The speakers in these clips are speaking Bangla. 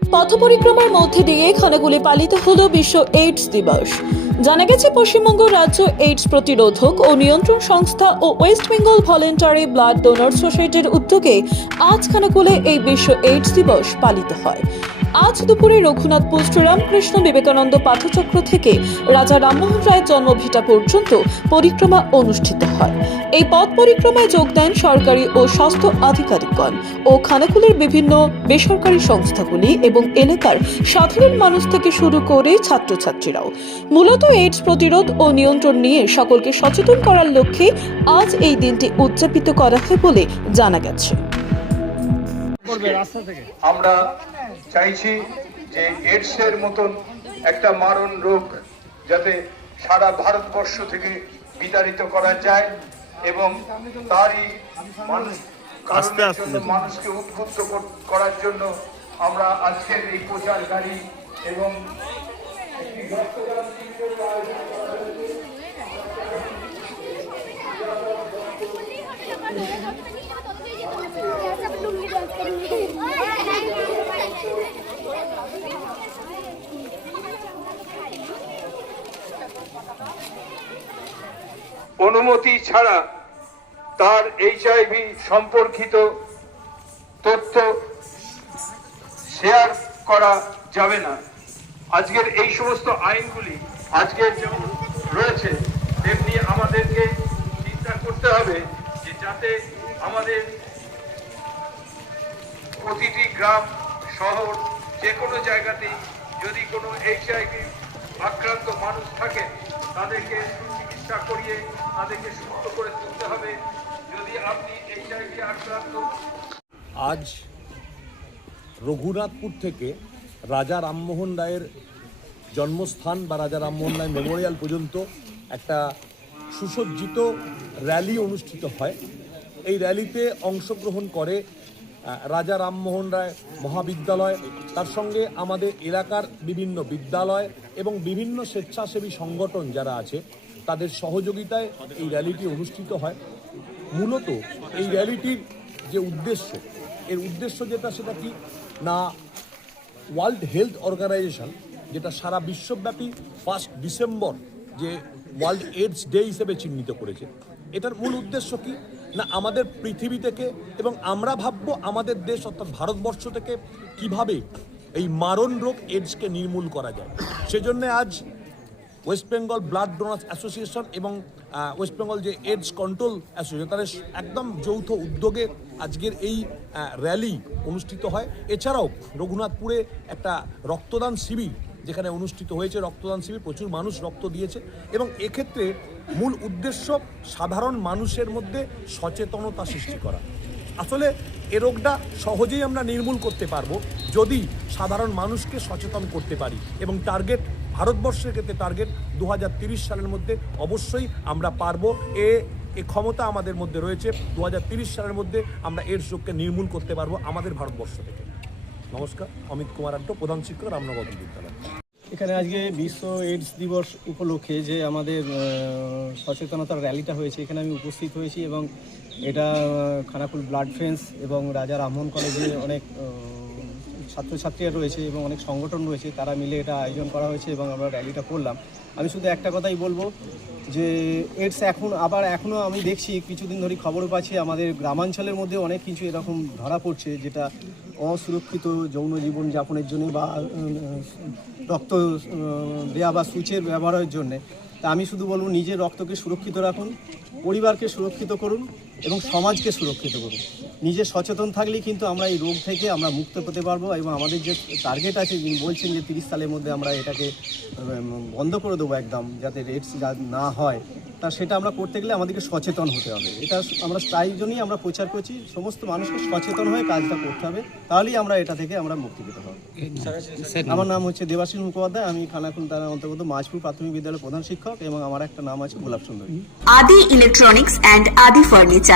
পথ পরিক্রমার মধ্যে দিয়ে খানাগুলি পালিত হল বিশ্ব এইডস দিবস। জানা গেছে, পশ্চিমবঙ্গ রাজ্য এইডস প্রতিরোধক ও নিয়ন্ত্রণ সংস্থা ও West Bengal voluntary blood donor সোসাইটির উদ্যোগে আজ খানাকুলে এই বিশ্ব এইডস দিবস পালিত হয়। আজ দুপুরে রঘুনাথ রঘুনাথপুর শ্রীরামকৃষ্ণ বিবেকানন্দ পাঠচক্র থেকে রাজা রামমোহন রায়ের জন্মভিটা পর্যন্ত পরিক্রমা অনুষ্ঠিত হয়। এই পথ পরিক্রমায় যোগ দেন সরকারি ও স্বাস্থ্য আধিকারিকগণ ও খানাকুলের বিভিন্ন বেসরকারি সংস্থাগুলি এবং এলাকার সাধারণ মানুষ থেকে শুরু করে ছাত্রছাত্রীরাও। মূলত এইডস প্রতিরোধ ও নিয়ন্ত্রণ নিয়ে সকলকে সচেতন করার লক্ষ্যে আজ এই দিনটি উদযাপিত করা হয় বলে জানা গেছে। আমরা চাইছি যে এডসের মতন একটা মারণ রোগ যাতে সারা ভারতবর্ষ থেকে বিতাড়িত করা যায় এবং তারই মানুষ আস্তে আস্তে মানুষকে উদ্বুদ্ধ করার জন্য আমরা আজকের এই প্রচার গাড়ি এবং একটি রক্তদান শিবিরের আয়োজন করা হয়েছে। অনুমতি ছাড়া তার এইচআইভি সম্পর্কিত তথ্য শেয়ার করা যাবে না। আজকের এই সমস্ত আইনগুলি আজকের যেমন রয়েছে, তেমনি আমাদেরকে চিন্তা করতে হবে যে যাতে আমাদের প্রতিটি গ্রাম, শহর যে কোনো জায়গাতেই যদি কোনো এইচআইভি আক্রান্ত মানুষ থাকে, তাদেরকে সুচিকিৎসা করিয়ে তাদেরকে সুস্থ করে তুলতে হবে। যদি আপনি এইচআইভি আক্রান্ত আজ রঘুনাথপুর থেকে রাজা রামমোহন রায়ের জন্মস্থান বা রাজা রামমোহন রায় মেমোরিয়াল পর্যন্ত একটা সুসজ্জিত র্যালি অনুষ্ঠিত হয়। এই র্যালিতে অংশগ্রহণ করে রাজা রামমোহন রায় মহাবিদ্যালয়, তার সঙ্গে আমাদের এলাকার বিভিন্ন বিদ্যালয় এবং বিভিন্ন স্বেচ্ছাসেবী সংগঠন যারা আছে তাদের সহযোগিতায় এই র্যালিটি অনুষ্ঠিত হয়। মূলত এই র্যালিটির যে উদ্দেশ্য, এর উদ্দেশ্য যেটা সেটা কি? না ওয়ার্ল্ড হেলথ অর্গানাইজেশন যেটা সারা বিশ্বব্যাপী ফার্স্ট ডিসেম্বর যে ওয়ার্ল্ড এইডস ডে হিসেবে চিহ্নিত করেছে, এটার মূল উদ্দেশ্য কি? না, আমাদের পৃথিবী থেকে এবং আমরা ভাববো আমাদের দেশ অর্থাৎ ভারতবর্ষ থেকে কীভাবে এই মারণ রোগ এইডসকে নির্মূল করা যায়। সেজন্য আজ West Bengal blood donors association এবং ওয়েস্ট বেঙ্গল যে এইডস কন্ট্রোল অ্যাসোসিয়েশন তাদের একদম যৌথ উদ্যোগে আজকের এই র্যালি অনুষ্ঠিত হয়। এছাড়াও রঘুনাথপুরে একটা রক্তদান শিবির যেখানে অনুষ্ঠিত হয়েছে, রক্তদান শিবির, প্রচুর মানুষ রক্ত দিয়েছে এবং এক্ষেত্রে মূল উদ্দেশ্য সাধারণ মানুষের মধ্যে সচেতনতা সৃষ্টি করা। আসলে এ রোগটা সহজেই আমরা নির্মূল করতে পারব যদি সাধারণ মানুষকে সচেতন করতে পারি এবং টার্গেট ভারতবর্ষের ক্ষেত্রে টার্গেট দু সালের মধ্যে অবশ্যই আমরা পারব। এ এ ক্ষমতা আমাদের মধ্যে রয়েছে। দু সালের মধ্যে আমরা এর রোগকে নির্মূল করতে পারব আমাদের ভারতবর্ষ থেকে। নমস্কার, অমিত কুমার আড্ড প্রধান শিক্ষক, রামনগর বিদ্যালয়। এখানে আজকে বিশ্ব এইডস দিবস উপলক্ষে যে আমাদের সচেতনতার র্যালিটা হয়েছে, এখানে আমি উপস্থিত হয়েছি এবং এটা খানাকুল ব্লাড ফ্রেন্ডস এবং রাজা রামমোহন কলেজে অনেক ছাত্রছাত্রীরা রয়েছে এবং অনেক সংগঠন রয়েছে, তারা মিলে এটা আয়োজন করা হয়েছে এবং আমরা র্যালিটা করলাম। আমি শুধু একটা কথাই বলব যে এডস এখন, আবার এখনও আমি দেখছি, কিছুদিন ধরে খবর পাচ্ছি, আমাদের গ্রামাঞ্চলের মধ্যে অনেক কিছু এরকম ধরা পড়ছে, যেটা অসুরক্ষিত যৌন জীবন যাপনের জন্য বা রক্ত দেওয়া বা সুইচের ব্যবহারের জন্যে। তা আমি শুধু বলব, নিজের রক্তকে সুরক্ষিত রাখুন, পরিবারকে সুরক্ষিত করুন এবং সমাজকে সুরক্ষিত করুন। নিজে সচেতন থাকলেই কিন্তু আমরা এই রোগ থেকে আমরা মুক্ত পেতে পারব এবং আমাদের যে টার্গেট আছে যিনি বলছেন যে তিরিশ সালের মধ্যে আমরা এটাকে বন্ধ করে দেবো একদম যাতে রেটস না হয় তা সেটা আমরা করতে গেলে আমাদেরকে সচেতন হতে হবে। এটা আমরা তাই জন্যই আমরা প্রচার করছি সমস্ত মানুষকে সচেতন হয়ে কাজটা করতে হবে তাহলেই আমরা এটা থেকে আমরা মুক্তি পেতে পারব। আমার নাম হচ্ছে দেবাশিস মুখোপাধ্যায় আমি খানাকুল তার অন্তর্গত মাঝপুর প্রাথমিক বিদ্যালয়ের প্রধান শিক্ষক এবং আমার একটা নাম আছে গোলাপ সুন্দরী আদি ইলেকট্রনিক্স অ্যান্ড আদি ফার্নিচার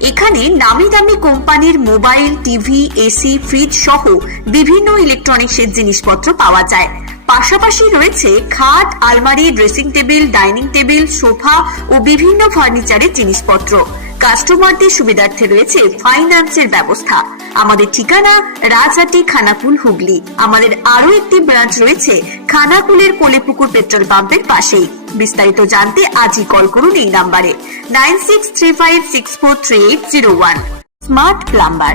এখানে নামি দামি কোম্পানির মোবাইল, টিভি, এসি, ফ্রিজ সহ বিভিন্ন ইলেকট্রনিক্সের জিনিসপত্র পাওয়া যায়। পাশাপাশি রয়েছে খাট, আলমারি, dressing table, dining table, sofa ও বিভিন্ন ফার্নিচারের জিনিসপত্র। কাস্টমারদের সুবিধার্থে রয়েছে ফাইন্যান্সের ব্যবস্থা। আমাদের ঠিকানা রাজহাটি খানাকুল হুগলি। আমাদের আরও একটি ব্রাঞ্চ রয়েছে খানাকুলের কোলেপুকুর পেট্রোল পাম্পের পাশেই। বিস্তারিত জানতে আজই কল করুন এই নাম্বারে। Nine six three five six four three eight zero one. Smart plumber.